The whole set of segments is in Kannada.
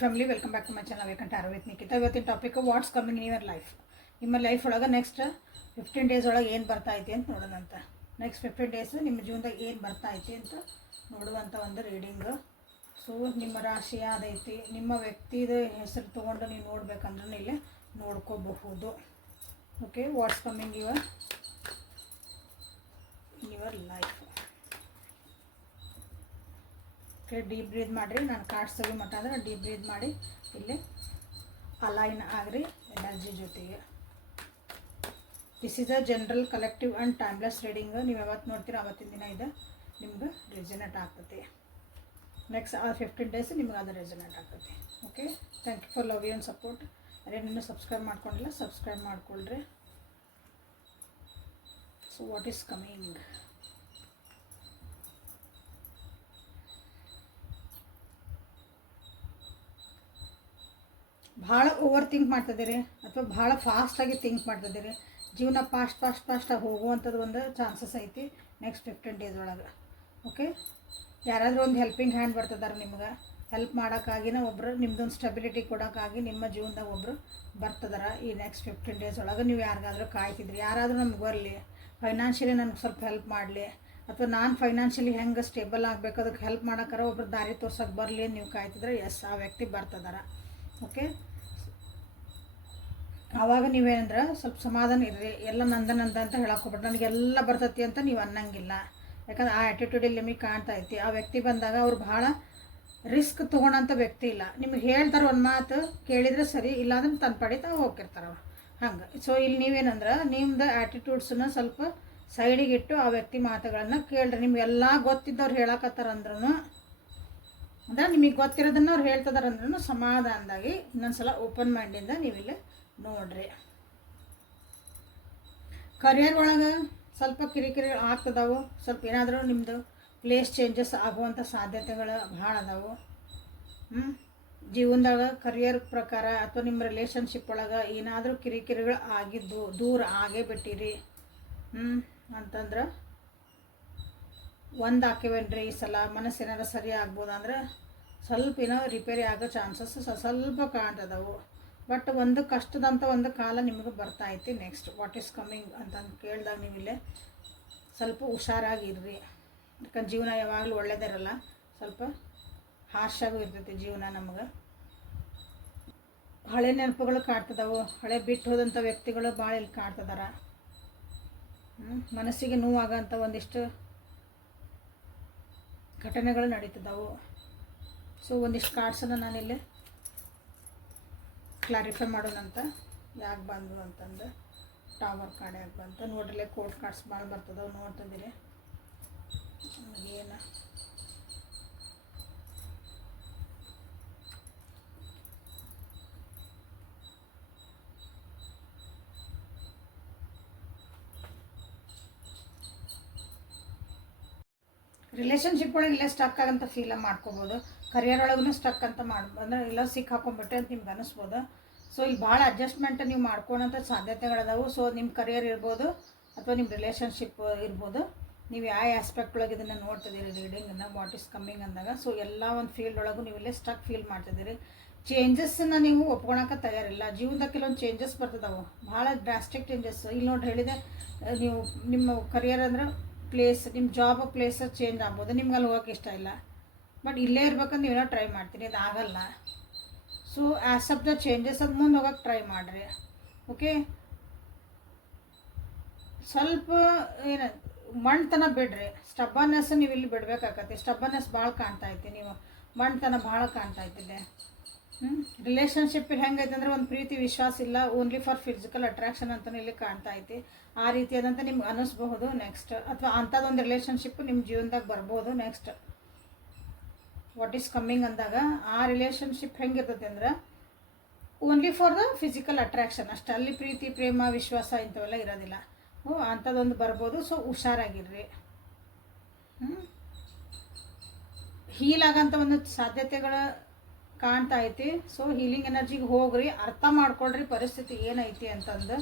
Family, welcome back to my channel ವೇಕಂಟ್ ಆರ್ ವಿತ್ ನಿಖಿತಾ. ಇವತ್ತಿನ topic what's coming in your life. ನಿಮ್ಮ ಲೈಫ್ ಒಳಗೆ ನೆಕ್ಸ್ಟ್ 15 ಡೇಸ್ ಒಳಗೆ ಏನು ಬರ್ತಾ ಐತಿ ಅಂತ ನೋಡೋಣಂತ. ನೆಕ್ಸ್ಟ್ 15 ಡೇಸ್ ನಿಮ್ಮ ಜೀವನದಾಗ ಏನು ಬರ್ತಾ ಐತಿ ಅಂತ ನೋಡುವಂಥ ಒಂದು ರೀಡಿಂಗು. ಸೊ ನಿಮ್ಮ ರಾಶಿ ಯಾವ್ದೈತಿ, ನಿಮ್ಮ ವ್ಯಕ್ತಿದ ಹೆಸರು ತೊಗೊಂಡು ನೀವು ನೋಡ್ಬೇಕಂದ್ರೆ ಇಲ್ಲಿ ನೋಡ್ಕೋಬಹುದು. Okay, what's coming your life. Okay, deep breathe ಮಾಡಿರಿ. ನಾನು ಕಾರ್ಡ್ಸ್ ತೆಗಿ ಮಟ್ಟ ಅಂದ್ರೆ ಡೀಪ್ ಬ್ರೀದ್ ಮಾಡಿ ಇಲ್ಲಿ ಅಲೈನ್ ಆಗ್ರಿ ಎನರ್ಜಿ ಜೊತೆಗೆ. This is a general collective and timeless reading. ನೀವು ಯಾವತ್ತು ನೋಡ್ತೀರ ಅವತ್ತಿನ ದಿನ ಇದು ನಿಮ್ಗೆ ರೆಸನೇಟ್ ಆಗ್ತೈತಿ. ನೆಕ್ಸ್ಟ್ 15 ಡೇಸ್ ನಿಮ್ಗೆ ಅದು ರೆಸನೇಟ್ ಆಗ್ತೈತಿ. Okay, thank you for love you and support. ಅದೇ ಇನ್ನೂ ಸಬ್ಸ್ಕ್ರೈಬ್ ಮಾಡ್ಕೊಂಡಿಲ್ಲ, ಸಬ್ಸ್ಕ್ರೈಬ್ ಮಾಡ್ಕೊಳ್ರಿ. So what is coming? ಭಾಳ ಓವರ್ ಥಿಂಕ್ ಮಾಡ್ತಿದ್ದೀರಿ ಅಥವಾ ಭಾಳ ಫಾಸ್ಟಾಗಿ ಥಿಂಕ್ ಮಾಡ್ತಿದ್ದೀರಿ. ಜೀವನ ಫಾಸ್ಟಾಗಿ ಹೋಗುವಂಥದ್ದು ಒಂದು ಚಾನ್ಸಸ್ ಐತಿ ನೆಕ್ಸ್ಟ್ 15 ಡೇಸ್ ಒಳಗೆ. ಓಕೆ, ಯಾರಾದರೂ ಒಂದು ಹೆಲ್ಪಿಂಗ್ ಹ್ಯಾಂಡ್ ಬರ್ತದಾರೆ ನಿಮ್ಗೆ. ಹೆಲ್ಪ್ ಮಾಡೋಕ್ಕಾಗಿನ ಒಬ್ಬರು ನಿಮ್ದೊಂದು ಸ್ಟೆಬಿಲಿಟಿ ಕೊಡೋಕ್ಕಾಗಿ ನಿಮ್ಮ ಜೀವನದಾಗ ಒಬ್ಬರು ಬರ್ತದಾರ ಈ ನೆಕ್ಸ್ಟ್ 15 ಡೇಸ್ ಒಳಗೆ. ನೀವು ಯಾರಿಗಾದ್ರೂ ಕಾಯ್ತಿದ್ರಿ, ಯಾರಾದರೂ ನಮ್ಗೆ ಬರಲಿ, ಫೈನಾನ್ಷಿಯಲಿ ನನಗೆ ಸ್ವಲ್ಪ ಹೆಲ್ಪ್ ಮಾಡಲಿ, ಅಥವಾ ನಾನು ಫೈನಾನ್ಷಿಯಲಿ ಹೆಂಗೆ ಸ್ಟೇಬಲ್ ಆಗಬೇಕು ಅದಕ್ಕೆ ಹೆಲ್ಪ್ ಮಾಡೋಕ್ಕಾರ ಒಬ್ರು ದಾರಿ ತೋರ್ಸೋಕೆ ಬರಲಿ ಅಂತ ನೀವು ಕಾಯ್ತಿದ್ರೆ ಎಸ್, ಆ ವ್ಯಕ್ತಿ ಬರ್ತದಾರ. ಓಕೆ, ಆವಾಗ ನೀವೇನಂದ್ರೆ ಸ್ವಲ್ಪ ಸಮಾಧಾನ ಇರ್ರಿ. ಎಲ್ಲ ನಂದ ಅಂತ ಹೇಳೋಕೋಬಿಟ್ಟು ನನಗೆಲ್ಲ ಬರ್ತೈತಿ ಅಂತ ನೀವು ಅನ್ನಂಗಿಲ್ಲ. ಯಾಕಂದ್ರೆ ಆ ಆ್ಯಟಿಟ್ಯೂಡಲ್ಲಿ ನಿಮಗೆ ಕಾಣ್ತಾ ಐತಿ. ಆ ವ್ಯಕ್ತಿ ಬಂದಾಗ ಅವ್ರು ಭಾಳ ರಿಸ್ಕ್ ತೊಗೊಳೋಂಥ ವ್ಯಕ್ತಿ ಇಲ್ಲ. ನಿಮ್ಗೆ ಹೇಳ್ತಾರೆ ಒಂದು ಮಾತು ಕೇಳಿದರೆ ಸರಿ, ಇಲ್ಲಾಂದ್ರೆ ತನ್ನ ಪಡಿತಾ ಹೋಗಿರ್ತಾರೆ ಅವ್ರು ಹಂಗೆ. ಸೊ ಇಲ್ಲಿ ನೀವೇನಂದ್ರೆ ನಿಮ್ದು ಆ್ಯಟಿಟ್ಯೂಡ್ಸನ್ನ ಸ್ವಲ್ಪ ಸೈಡಿಗಿಟ್ಟು ಆ ವ್ಯಕ್ತಿ ಮಾತುಗಳನ್ನು ಕೇಳ್ರಿ. ನಿಮಗೆಲ್ಲ ಗೊತ್ತಿದ್ದವ್ರು ಹೇಳಕತ್ತಾರಂದ್ರೂ ಅಂದರೆ ನಿಮಗೆ ಗೊತ್ತಿರೋದನ್ನು ಅವ್ರು ಹೇಳ್ತದಾರಂದ್ರೂ ಸಮಾಧಾನದಾಗಿ ಇನ್ನೊಂದ್ಸಲ ಓಪನ್ ಮೈಂಡಿಂದ ನೀವಿಲ್ಲಿ ನೋಡ್ರಿ. ಕರಿಯರ್ ಒಳಗೆ ಸ್ವಲ್ಪ ಕಿರಿಕಿರಿ ಆಗ್ತದವು. ಸ್ವಲ್ಪ ಏನಾದರೂ ನಿಮ್ಮದು ಪ್ಲೇಸ್ ಚೇಂಜಸ್ ಆಗುವಂಥ ಸಾಧ್ಯತೆಗಳು ಭಾಳ ಅದಾವು. ಜೀವನದಾಗ ಕರಿಯರ್ ಪ್ರಕಾರ ಅಥವಾ ನಿಮ್ಮ ರಿಲೇಷನ್ಶಿಪ್ ಒಳಗೆ ಏನಾದರೂ ಕಿರಿಕಿರಿಗಳು ಆಗಿದ್ದು ದೂರ ಆಗೇ ಬಿಟ್ಟಿರಿ ಅಂತಂದ್ರೆ ಒಂದು ಹಾಕಿವೇನ್ರಿ ಈ ಸಲ ಮನಸ್ಸು ಏನಾದ್ರು ಸರಿ ಆಗ್ಬೋದು. ಅಂದ್ರೆ ಸ್ವಲ್ಪ ಏನೋ ರಿಪೇರಿ ಆಗೋ ಚಾನ್ಸಸ್ ಸ್ವಲ್ಪ ಕಾಣ್ತದವು. ಬಟ್ ಒಂದು ಕಷ್ಟದಂಥ ಒಂದು ಕಾಲ ನಿಮಗೆ ಬರ್ತಾ ಐತಿ. ನೆಕ್ಸ್ಟ್ ವಾಟ್ ಈಸ್ ಕಮಿಂಗ್ ಅಂತಂದು ಕೇಳಿದಾಗ ನೀವಿಲ್ಲೇ ಸ್ವಲ್ಪ ಹುಷಾರಾಗಿರ್ರಿ. ಯಾಕಂದ್ರೆ ಜೀವನ ಯಾವಾಗಲೂ ಒಳ್ಳೇದಿರಲ್ಲ, ಸ್ವಲ್ಪ ಹಾರ್ಷಾಗೂ ಇರ್ತೈತಿ ಜೀವನ. ನಮಗೆ ಹಳೆ ನೆನಪುಗಳು ಕಾಡ್ತದವು. ಹಳೆ ಬಿಟ್ಟು ಹೋದಂಥ ವ್ಯಕ್ತಿಗಳು ಭಾಳ ಇಲ್ಲಿ ಕಾಡ್ತದಾರ. ಮನಸ್ಸಿಗೆ ನೋವಾಗೋಂಥ ಒಂದಿಷ್ಟು ಘಟನೆಗಳು ನಡೀತದವು. ಸೊ ಒಂದಿಷ್ಟು ಕಾರ್ಡ್ಸನ್ನು ನಾನಿಲ್ಲಿ ಕ್ಲಾರಿಫೈ ಮಾಡೋಣಂತ. ಯಾಕೆ ಬಂದು ಅಂತಂದು ಟವರ್ ಕಾರ್ಡ್ ಯಾಕೆ ಬಂತು ನೋಡ್ರಲ್ಲೇ. ಕೋರ್ಟ್ ಕಾರ್ಡ್ಸ್ ಭಾಳ ಬರ್ತದವು, ನೋಡ್ತಿದ್ದೀರಿ ಏನು. ರಿಲೇಷನ್ಶಿಪ್ ಒಳಗೆ ಇಲ್ಲೇ ಸ್ಟಕ್ ಆಗಂತ ಫೀಲ್ ಮಾಡ್ಕೋಬೋದು. ಕರಿಯರ್ ಒಳಗೂ ಸ್ಟಕ್ ಅಂತ ಅಂದರೆ ಎಲ್ಲ ಸಿಕ್ ಹಾಕೊಂಡ್ಬಿಟ್ಟೆ ಅಂತ ನಿಮ್ಗೆ ಅನ್ನಿಸ್ಬೋದು. ಸೊ ಇಲ್ಲಿ ಭಾಳ ಅಡ್ಜಸ್ಟ್ಮೆಂಟ್ ನೀವು ಮಾಡ್ಕೊಳೋಂಥ ಸಾಧ್ಯತೆಗಳದಾವು. ಸೊ ನಿಮ್ಮ ಕರಿಯರ್ ಇರ್ಬೋದು ಅಥವಾ ನಿಮ್ಮ ರಿಲೇಷನ್ಶಿಪ್ ಇರ್ಬೋದು. ನೀವು ಯಾವ ಆಸ್ಪೆಕ್ಟ್ ಒಳಗೆ ಇದನ್ನು ನೋಡ್ತಿದ್ದೀರಿ ರೀಡಿಂಗನ್ನು ವಾಟ್ ಈಸ್ ಕಮ್ಮಿಂಗ್ ಅಂದಾಗ. ಸೊ ಎಲ್ಲ ಒಂದು ಫೀಲ್ಡ್ ಒಳಗೂ ನೀವು ಇಲ್ಲೇ ಸ್ಟಕ್ ಫೀಲ್ ಮಾಡ್ತಿದ್ದೀರಿ. ಚೇಂಜಸ್ಸನ್ನು ನೀವು ಒಪ್ಕೊಳಕ್ಕೆ ತಯಾರಿಲ್ಲ. ಜೀವನದಾಗ ಕೆಲವೊಂದು ಚೇಂಜಸ್ ಬರ್ತದವು, ಭಾಳ ಡ್ರಾಸ್ಟಿಕ್ ಚೇಂಜಸ್. ಇಲ್ಲಿ ನೋಡಿ ಹೇಳಿದೆ, ನೀವು ನಿಮ್ಮ ಕರಿಯರ್ ಅಂದ್ರೆ ಪ್ಲೇಸ್, ನಿಮ್ಮ ಜಾಬ್ ಪ್ಲೇಸ್ ಚೇಂಜ್ ಆಗ್ಬೋದು. ನಿಮ್ಗೆ ಅಲ್ಲಿ ಹೋಗೋಕೆ ಇಷ್ಟ ಇಲ್ಲ, ಬಟ್ ಇಲ್ಲೇ ಇರ್ಬೇಕಂದ್ರೆ ನೀವೇನೋ ಟ್ರೈ ಮಾಡ್ತೀರಿ, ಅದು ಆಗಲ್ಲ. ಸೊ ಆ್ಯಸೆಪ್ಟ್ ದ ಚೇಂಜಸ್, ಅದು ಮುಂದೆ ಹೋಗೋಕೆ ಟ್ರೈ ಮಾಡಿರಿ. ಓಕೆ, ಸ್ವಲ್ಪ ಏನು ಮಣ್ತನ ಬಿಡ್ರಿ. ಸ್ಟಬ್ಬರ್ನೆಸ್ ನೀವು ಇಲ್ಲಿ ಬಿಡ್ಬೇಕಾಗತ್ತೆ. ಸ್ಟಬ್ಬರ್ನೆಸ್ ಭಾಳ ಕಾಣ್ತಾ ಐತಿ, ನೀವು ಮಣ್ತನ ಭಾಳ ಕಾಣ್ತಾ ಐತಿದೆ. ರಿಲೇಷನ್ಶಿಪ್ ಹೆಂಗೈತೆ ಅಂದರೆ ಒಂದು ಪ್ರೀತಿ ವಿಶ್ವಾಸ ಇಲ್ಲ, ಓನ್ಲಿ ಫಾರ್ ಫಿಸಿಕಲ್ ಅಟ್ರಾಕ್ಷನ್ ಅಂತಲೂ ಇಲ್ಲಿ ಕಾಣ್ತಾ ಐತಿ. ಆ ರೀತಿಯಾದಂಥ ನಿಮ್ಗೆ ಅನ್ನಿಸ್ಬಹುದು ನೆಕ್ಸ್ಟ್, ಅಥವಾ ಅಂಥದ್ದೊಂದು ರಿಲೇಷನ್ಶಿಪ್ ನಿಮ್ಮ ಜೀವನದಾಗ ಬರ್ಬೋದು ನೆಕ್ಸ್ಟ್. ವಾಟ್ ಈಸ್ ಕಮ್ಮಿಂಗ್ ಅಂದಾಗ ಆ ರಿಲೇಷನ್ಶಿಪ್ ಹೆಂಗಿರ್ತೈತೆ ಅಂದ್ರೆ only for the physical attraction ಅಷ್ಟೇ. ಅಲ್ಲಿ ಪ್ರೀತಿ ಪ್ರೇಮ ವಿಶ್ವಾಸ ಇಂಥವೆಲ್ಲ ಇರೋದಿಲ್ಲ. ಅಂಥದ್ದೊಂದು ಬರ್ಬೋದು. ಸೊ ಹುಷಾರಾಗಿರ್ರಿ. ಹೀಲ್ ಆಗೋಂಥ ಒಂದು ಸಾಧ್ಯತೆಗಳು ಕಾಣ್ತಾ ಐತಿ. ಸೊ ಹೀಲಿಂಗ್ ಎನರ್ಜಿಗೆ ಹೋಗ್ರಿ, ಅರ್ಥ ಮಾಡ್ಕೊಳ್ರಿ ಪರಿಸ್ಥಿತಿ ಏನೈತಿ ಅಂತಂದು.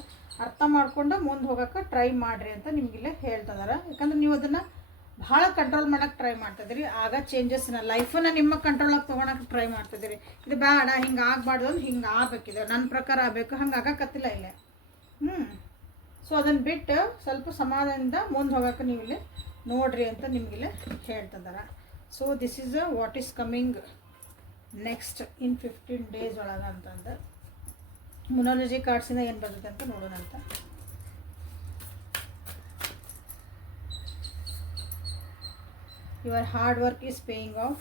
ಅರ್ಥ ಮಾಡ್ಕೊಂಡು ಮುಂದೆ ಹೋಗೋಕೆ ಟ್ರೈ ಮಾಡಿರಿ ಅಂತ ನಿಮಗಿಲ್ಲೇ ಹೇಳ್ತಿದಾರೆ. ಯಾಕಂದ್ರೆ ನೀವು ಅದನ್ನು ಭಾಳ ಕಂಟ್ರೋಲ್ ಮಾಡೋಕ್ಕೆ ಟ್ರೈ ಮಾಡ್ತಿದ್ದೀರಿ. ಆಗ ಚೇಂಜಸ್ನ ಲೈಫನ್ನು ನಿಮ್ಮ ಕಂಟ್ರೋಲಾಗಿ ತೊಗೊಳಕ್ಕೆ ಟ್ರೈ ಮಾಡ್ತಿದ್ದೀರಿ. ಇದು ಬೇಡ, ಹಿಂಗೆ ಆಗಬಾರ್ದು ಅಂದ್ರೆ ಹಿಂಗೆ ಆಗಬೇಕಿದೆ, ನನ್ನ ಪ್ರಕಾರ ಆಗಬೇಕು, ಹಂಗೆ ಆಗಕತ್ತಿಲ್ಲ ಇಲ್ಲೇ. ಸೊ ಅದನ್ನು ಬಿಟ್ಟು ಸ್ವಲ್ಪ ಸಮಾಧಾನದಿಂದ ಮುಂದೆ ಹೋಗೋಕೆ ನೀವು ಇಲ್ಲಿ ನೋಡ್ರಿ ಅಂತ ನಿಮಗಿಲ್ಲಿ ಹೇಳ್ತಿದ್ದಾರೆ. So this is what is coming next in 15 days ಒಳಗೆ ಅಂತಂದು ನ್ಯೂಮರಾಲಜಿ ಕಾರ್ಡ್ಸಿಂದ ಏನು ಬರುತ್ತೆ ಅಂತ ನೋಡೋಣ ಅಂತ. Your hard work is paying off.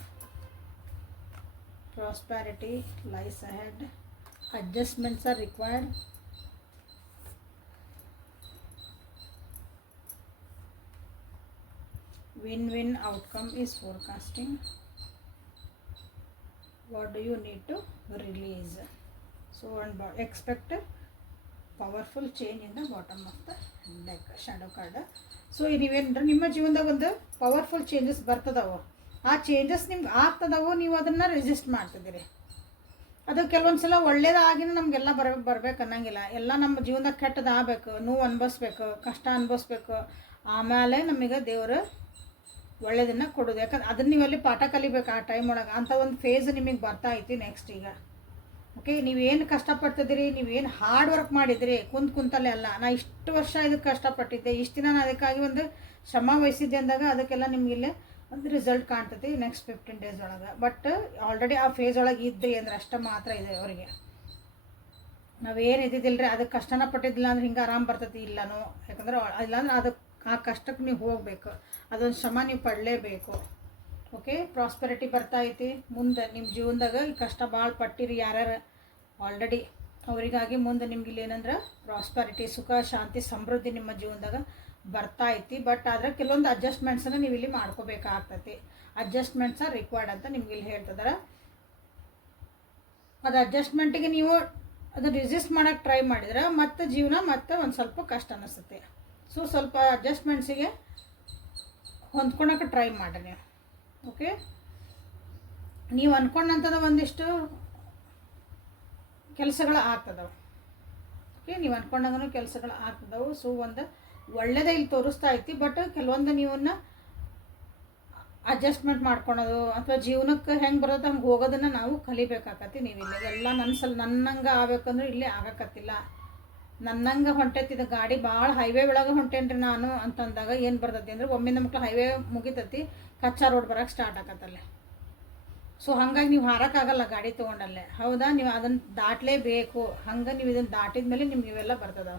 Prosperity lies ahead. Adjustments are required. Win-win outcome is forecasting. What do you need to release? So expect a powerful change in the bottom of the deck shadow card. So ನೀವೇನಂದ್ರೆ ನಿಮ್ಮ ಜೀವನದಾಗ ಒಂದು ಪವರ್ಫುಲ್ ಚೇಂಜಸ್ ಬರ್ತದವು. ಆ ಚೇಂಜಸ್ ನಿಮ್ಗೆ ಆಗ್ತದವು, ನೀವು ಅದನ್ನು ರೆಸಿಸ್ಟ್ ಮಾಡ್ತಿದ್ದೀರಿ. ಅದು ಕೆಲವೊಂದು ಸಲ ಒಳ್ಳೇದಾಗಿನ ನಮಗೆಲ್ಲ ಬರ್ಬೇಕು ಅನ್ನಂಗಿಲ್ಲ. ಎಲ್ಲ ನಮ್ಮ ಜೀವನದಾಗ ಕೆಟ್ಟದಾಗಬೇಕು, ನೋವು ಅನ್ಭವಿಸ್ಬೇಕು, ಕಷ್ಟ ಅನ್ಭವಿಸ್ಬೇಕು, ಆಮೇಲೆ ನಮಗೆ ದೇವರು ಒಳ್ಳೇದನ್ನು ಕೊಡೋದು. ಯಾಕಂದ್ರೆ ಅದನ್ನು ನೀವಲ್ಲಿ ಪಾಠ ಕಲಿಬೇಕು ಆ ಟೈಮ್ ಒಳಗೆ. ಅಂಥ ಒಂದು ಫೇಸ್ ನಿಮಗೆ ಬರ್ತಾ ಐತಿ ನೆಕ್ಸ್ಟ್ ಈಗ. ಓಕೆ, ನೀವೇನು ಕಷ್ಟಪಡ್ತಿದ್ದೀರಿ, ನೀವೇನು ಹಾರ್ಡ್ ವರ್ಕ್ ಮಾಡಿದಿರಿ ಕುಂತಲ್ಲೇ ಅಲ್ಲ. ನಾ ಇಷ್ಟು ವರ್ಷ ಇದಕ್ಕೆ ಕಷ್ಟಪಟ್ಟಿದ್ದೆ, ಇಷ್ಟು ದಿನ ನಾನು ಅದಕ್ಕಾಗಿ ಒಂದು ಶ್ರಮ ವಹಿಸಿದ್ದೆ ಅಂದಾಗ ಅದಕ್ಕೆಲ್ಲ ನಿಮಗಿಲ್ಲೇ ಒಂದು ರಿಸಲ್ಟ್ ಕಾಣ್ತೈತಿ ನೆಕ್ಸ್ಟ್ 15 days ಒಳಗೆ. ಬಟ್ ಆಲ್ರೆಡಿ ಆ ಫೇಸ್ ಒಳಗೆ ಇದ್ರಿ ಅಂದ್ರೆ ಅಷ್ಟು ಮಾತ್ರ ಇದೆ ಅವರಿಗೆ. ನಾವೇನು ಇದ್ದಿದ್ದಿಲ್ಲ ರೀ, ಅದಕ್ಕೆ ಕಷ್ಟನ ಪಟ್ಟಿದ್ದಿಲ್ಲ ಅಂದ್ರೆ ಹಿಂಗೆ ಆರಾಮ್ ಬರ್ತೈತಿ ಇಲ್ಲನೋ. ಯಾಕಂದ್ರೆ ಇಲ್ಲಾಂದ್ರೆ ಅದಕ್ಕೆ ಆ ಕಷ್ಟಕ್ಕೆ ನೀವು ಹೋಗಬೇಕು, ಅದೊಂದು ಶ್ರಮ ನೀವು ಪಡಲೇಬೇಕು. ಓಕೆ, ಪ್ರಾಸ್ಪೆರಿಟಿ ಬರ್ತಾ ಐತಿ ಮುಂದೆ ನಿಮ್ಮ ಜೀವನದಾಗ. ಈ ಕಷ್ಟ ಭಾಳ ಪಟ್ಟಿರಿ ಯಾರ್ಯಾರು ಆಲ್ರೆಡಿ, ಅವರಿಗಾಗಿ ಮುಂದೆ ನಿಮ್ಗೆ ಇಲ್ಲಿ ಏನಂದ್ರೆ ಪ್ರಾಸ್ಪೆರಿಟಿ, ಸುಖ, ಶಾಂತಿ, ಸಮೃದ್ಧಿ ನಿಮ್ಮ ಜೀವನದಾಗ ಬರ್ತಾ ಐತಿ. ಬಟ್ ಆದರೆ ಕೆಲವೊಂದು ಅಡ್ಜಸ್ಟ್ಮೆಂಟ್ಸನ್ನು ನೀವು ಇಲ್ಲಿ ಮಾಡ್ಕೋಬೇಕಾಗ್ತೈತಿ. ಅಡ್ಜಸ್ಟ್ಮೆಂಟ್ಸ್ ಆರ್ ರಿಕ್ವೈರ್ಡ್ ಅಂತ ನಿಮ್ಗೆ ಇಲ್ಲಿ ಹೇಳ್ತಿದ್ದಾರೆ. ಅದು ಅಡ್ಜಸ್ಟ್ಮೆಂಟಿಗೆ ನೀವು ಅದು ರಿಸಿಸ್ಟ್ ಮಾಡೋಕ್ಕೆ ಟ್ರೈ ಮಾಡಿದ್ರೆ ಮತ್ತೆ ಜೀವನ ಮತ್ತೆ ಒಂದು ಸ್ವಲ್ಪ ಕಷ್ಟ ಅನ್ನಿಸುತ್ತೆ. ಸೊ ಸ್ವಲ್ಪ ಅಡ್ಜಸ್ಟ್ಮೆಂಟ್ಸಿಗೆ ಹೊಂದ್ಕೊಳಕ್ಕೆ ಟ್ರೈ ಮಾಡಿರಿ ನೀವು. ಓಕೆ, ನೀವು ಅಂದ್ಕೊಂಡಂಥದ್ದು ಒಂದಿಷ್ಟು ಕೆಲಸಗಳು ಆಗ್ತದವು. ಓಕೆ, ನೀವು ಅಂದ್ಕೊಂಡಂಗೂ ಕೆಲಸಗಳು ಆಗ್ತದವು. ಸೊ ಒಂದು ಒಳ್ಳೆಯದೇ ಇಲ್ಲಿ ತೋರಿಸ್ತಾ ಐತಿ. ಬಟ್ ಕೆಲವೊಂದು ನೀವನ್ನ ಅಡ್ಜಸ್ಟ್ಮೆಂಟ್ ಮಾಡ್ಕೊಳೋದು ಅಥವಾ ಜೀವನಕ್ಕೆ ಹೆಂಗೆ ಬರೋದು ಹಂಗೆ ಹೋಗೋದನ್ನು ನಾವು ಕಲಿಬೇಕಾಗತ್ತೆ. ನೀವಿಲ್ಲ ಎಲ್ಲ ನನ್ನಂಗೆ ಆಗ್ಬೇಕಂದ್ರೆ ಇಲ್ಲೇ ಆಗಕತ್ತಿಲ್ಲ. ನನ್ನಂಗೆ ಹೊಂಟೈತಿದ ಗಾಡಿ ಭಾಳ ಹೈವೇ ಒಳಗೆ ಹೊಂಟೇನ್ರಿ ನಾನು ಅಂತಂದಾಗ ಏನು ಬರ್ತೈತಿ ಅಂದ್ರೆ ಒಮ್ಮಿಂದ ಮಕ್ಳು ಹೈವೇ ಮುಗಿತೈತಿ, ಕಚ್ಚಾ ರೋಡ್ ಬರೋಕ್ಕೆ ಸ್ಟಾರ್ಟ್ ಆಗತ್ತಲ್ಲೇ. ಸೊ ಹಾಗಾಗಿ ನೀವು ಹಾರಕ್ಕಾಗಲ್ಲ ಗಾಡಿ ತೊಗೊಂಡಲ್ಲೇ. ಹೌದಾ, ನೀವು ಅದನ್ನು ದಾಟಲೇಬೇಕು. ಹಂಗೆ ನೀವು ಇದನ್ನು ದಾಟಿದ ಮೇಲೆ ನಿಮ್ಗೆ ಇವೆಲ್ಲ ಬರ್ತದೆ.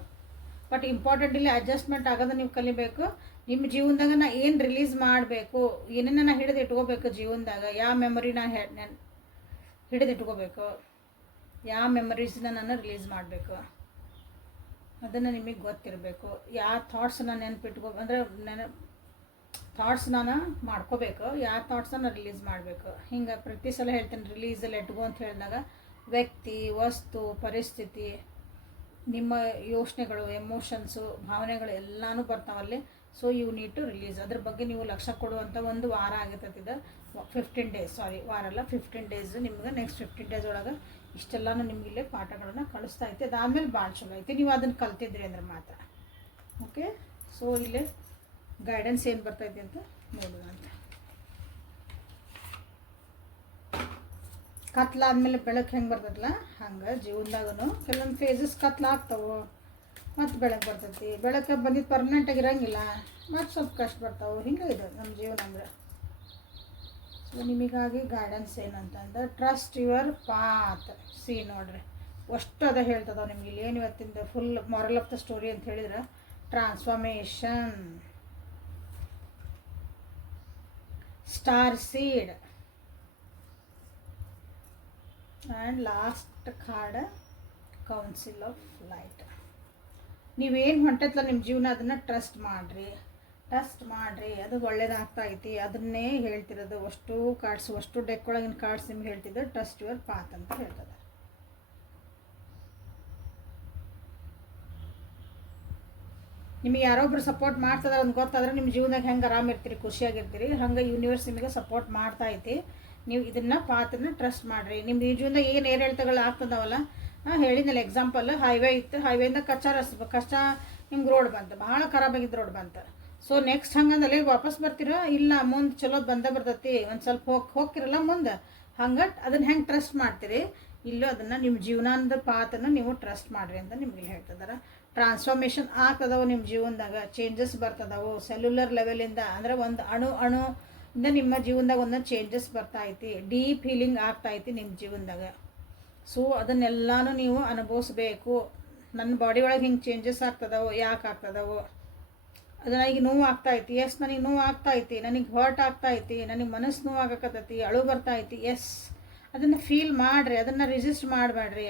ಬಟ್ ಇಂಪಾರ್ಟೆಂಟ್ ಇಲ್ಲಿ ಅಡ್ಜಸ್ಟ್ಮೆಂಟ್ ಆಗೋದು ನೀವು ಕಲಿಬೇಕು. ನಿಮ್ಮ ಜೀವನದಾಗ ನಾ ಏನು ರಿಲೀಸ್ ಮಾಡಬೇಕು, ಏನೇನ ನಾ ಹಿಡಿದು ಇಟ್ಕೋಬೇಕು ಜೀವನದಾಗ, ಯಾವ ಮೆಮೊರಿನ ಹಿಡಿದು ಇಟ್ಕೋಬೇಕು, ಯಾವ ಮೆಮೊರೀಸ್ನ ನಾನು ರಿಲೀಸ್ ಮಾಡಬೇಕು ಅದನ್ನು ನಿಮಗೆ ಗೊತ್ತಿರಬೇಕು. ಯಾವ ಥಾಟ್ಸನ್ನ ಅಂದರೆ ಥಾಟ್ಸ್ ನಾನು ಮಾಡ್ಕೋಬೇಕು, ಯಾವ ಥಾಟ್ಸನ್ನು ರಿಲೀಸ್ ಮಾಡಬೇಕು. ಹಿಂಗೆ ಪ್ರತಿ ಸಲ ಹೇಳ್ತೇನೆ ರಿಲೀಸ್ ಲೆಟ್ ಗೋ ಅಂತ ಹೇಳಿದಾಗ ವ್ಯಕ್ತಿ, ವಸ್ತು, ಪರಿಸ್ಥಿತಿ, ನಿಮ್ಮ ಯೋಚನೆಗಳು, ಎಮೋಷನ್ಸು, ಭಾವನೆಗಳು ಎಲ್ಲನೂ ಬರ್ತಾವಲ್ಲಿ. So you need to release. ಅದ್ರ ಬಗ್ಗೆ ನೀವು ಲಕ್ಷ್ಯ ಕೊಡುವಂಥ ಒಂದು ವಾರ ಆಗಿರ್ತದೆ. 15 days, ಸಾರಿ ವಾರ ಅಲ್ಲ 15 days. ನಿಮ್ಗೆ ನೆಕ್ಸ್ಟ್ 15 days ಒಳಗೆ ಇಷ್ಟೆಲ್ಲನೂ ನಿಮಗಿಲ್ಲೇ ಪಾಠಗಳನ್ನು ಕಳಿಸ್ತಾ ಐತೆ. ಅದಾದಮೇಲೆ ಭಾಳ ಚಲೋ ಐತೆ ನೀವು ಅದನ್ನು ಕಲ್ತಿದ್ರಿ ಅಂದ್ರೆ ಮಾತ್ರ. ಓಕೆ, ಸೊ ಇಲ್ಲೇ ಗೈಡೆನ್ಸ್ ಏನು ಬರ್ತೈತೆ ಅಂತ ನೋಡೋಣ ಅಂತ. ಕತ್ಲಾದ್ಮೇಲೆ ಬೆಳಕು ಹೆಂಗೆ ಬರ್ತದಲ್ಲ ಹಂಗೆ ಜೀವನದಾಗೂ ಕೆಲವೊಂದು ಫೇಸಸ್ ಕತ್ಲಾಗ್ತಾವೆ, ಮತ್ತು ಬೆಳಕು ಬರ್ತೈತಿ. ಬೆಳಕು ಬಂದಿದ್ದು ಪರ್ಮನೆಂಟಾಗಿ ಇರೋಂಗಿಲ್ಲ, ಮತ್ತು ಸ್ವಲ್ಪ ಕಷ್ಟ ಬರ್ತಾವೆ. ಹಿಂಗೆ ಇದೆ ನಮ್ಮ ಜೀವನ ಅಂದ್ರೆ. ಸೊ ನಿಮಗಾಗಿ ಗೈಡೆನ್ಸ್ ಏನಂತಂದ್ರೆ ಟ್ರಸ್ಟ್ ಯುವರ್ ಪಾತ್. ಸಿ ನೋಡ್ರಿ ಅಷ್ಟು ಅದ ಹೇಳ್ತದವ ನಿಮ್ಗೆ ಇಲ್ಲಿ ಏನು ಇವತ್ತಿಂದ full moral of the story ಅಂತ ಹೇಳಿದ್ರೆ transformation, star seed, and last card council of light. ನೀವೇನು ಹೊಂಟೈತಲ್ಲ ನಿಮ್ಮ ಜೀವನ ಅದನ್ನು ಟ್ರಸ್ಟ್ ಮಾಡಿರಿ, ಅದು ಒಳ್ಳೇದಾಗ್ತಾ ಐತಿ. ಅದನ್ನೇ ಹೇಳ್ತಿರೋದು. ಅಷ್ಟು ಡೆಕ್ ಒಳಗಿನ ಕಾರ್ಡ್ಸ್ ನಿಮ್ಗೆ ಹೇಳ್ತಿದ್ದು ಟ್ರಸ್ಟ್ ಯುವರ್ ಪಾತ್ ಅಂತ ಹೇಳ್ತದೆ. ನಿಮಗೆ ಯಾರೊಬ್ರು ಸಪೋರ್ಟ್ ಮಾಡ್ತದಾರೆ ಅಂತ ಗೊತ್ತಾದ್ರೆ ನಿಮ್ಮ ಜೀವನದಾಗ ಹೆಂಗೆ ಆರಾಮಿರ್ತೀರಿ, ಖುಷಿಯಾಗಿರ್ತೀರಿ. ಹಂಗೆ ಯೂನಿವರ್ಸ್ ನಿಮಗೆ ಸಪೋರ್ಟ್ ಮಾಡ್ತಾ ಐತಿ. ನೀವು ಇದನ್ನು ಪಾತನ್ನು ಟ್ರಸ್ಟ್ ಮಾಡಿರಿ. ನಿಮ್ಮ ಈ ಜೀವನದಾಗ ಏನು ಏರಿಳಿತಗಳು ಆಗ್ತದವಲ್ಲ, ಹೇಳಿದ್ನಲ್ಲ ಎಕ್ಸಾಂಪಲ್, ಹೈವೇ ಇತ್ತು, ಹೈವೇಯಿಂದ ಕಚ್ಚಾ ನಿಮ್ಗೆ ರೋಡ್ ಬಂತು, ಭಾಳ ಖರಾಬಾಗಿದ್ದು ರೋಡ್ ಬಂತು. ಸೊ ನೆಕ್ಸ್ಟ್ ಹಂಗಂದಲ್ಲಿ ವಾಪಸ್ ಬರ್ತೀರಾ ಇಲ್ಲ ಮುಂದೆ ಚಲೋ ಬರ್ತೈತಿ ಒಂದು ಸ್ವಲ್ಪ ಹೋಗ್ತಿರಲ್ಲ ಮುಂದೆ ಹಂಗೆ ಅದನ್ನು ಹೆಂಗೆ ಟ್ರಸ್ಟ್ ಮಾಡ್ತೀರಿ ಇಲ್ಲೂ ಅದನ್ನು ನಿಮ್ಮ ಜೀವನದ ಪಾತನ್ನು ನೀವು ಟ್ರಸ್ಟ್ ಮಾಡಿರಿ ಅಂತ ನಿಮ್ಗೆ ಹೇಳ್ತಿದ್ದಾರೆ. ಟ್ರಾನ್ಸ್ಫಾರ್ಮೇಷನ್ ಆಗ್ತದವು ನಿಮ್ಮ ಜೀವನದಾಗ, ಚೇಂಜಸ್ ಬರ್ತದವು ಸೆಲ್ಯುಲರ್ ಲೆವೆಲಿಂದ, ಅಂದರೆ ಒಂದು ಅಣುಯಿಂದ ನಿಮ್ಮ ಜೀವನದಾಗ ಒಂದೊಂದು ಚೇಂಜಸ್ ಬರ್ತಾಯಿತಿ, ಡೀಪ್ ಹೀಲಿಂಗ್ ಆಗ್ತಾಯಿತಿ ನಿಮ್ಮ ಜೀವನದಾಗ. ಸೊ ಅದನ್ನೆಲ್ಲನೂ ನೀವು ಅನುಭವಿಸ್ಬೇಕು. ನನ್ನ ಬಾಡಿ ಒಳಗೆ ಹಿಂಗೆ ಚೇಂಜಸ್ ಆಗ್ತದವು, ಯಾಕೆ ಆಗ್ತದವು, ಅದು ನನಗೆ ನೋವು ಆಗ್ತಾಯಿತಿ, ಎಸ್ ನನಗೆ ನೋವು ಆಗ್ತಾಯಿತಿ, ನನಗೆ ಹರ್ಟ್ ಆಗ್ತಾಯಿತಿ, ನನಗೆ ಮನಸ್ಸು ನೋವು ಆಗಕತ್ತೈತಿ, ಅಳು ಬರ್ತಾಯಿತಿ, ಎಸ್ ಅದನ್ನು ಫೀಲ್ ಮಾಡಿರಿ, ಅದನ್ನು ರಿಸಿಸ್ಟ್ ಮಾಡಬೇಡ್ರಿ.